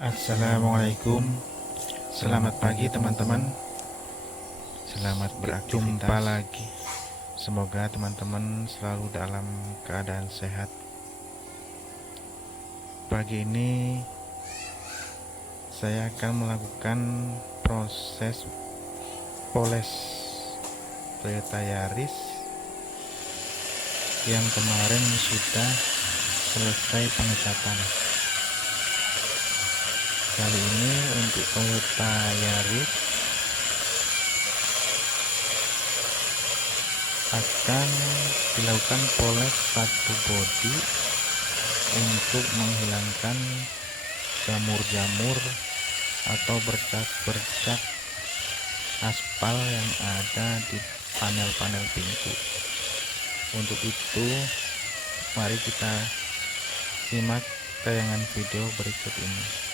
Assalamualaikum. Selamat pagi teman-teman. Selamat berjumpa lagi. Semoga teman-teman selalu dalam keadaan sehat. Pagi ini saya akan melakukan proses poles Toyota Yaris yang kemarin sudah selesai pengecatan. Kali ini untuk Toyota Yaris akan dilakukan poles satu bodi untuk menghilangkan jamur-jamur atau bercak-bercak aspal yang ada di panel-panel pintu. Untuk itu, mari kita simak tayangan video berikut ini.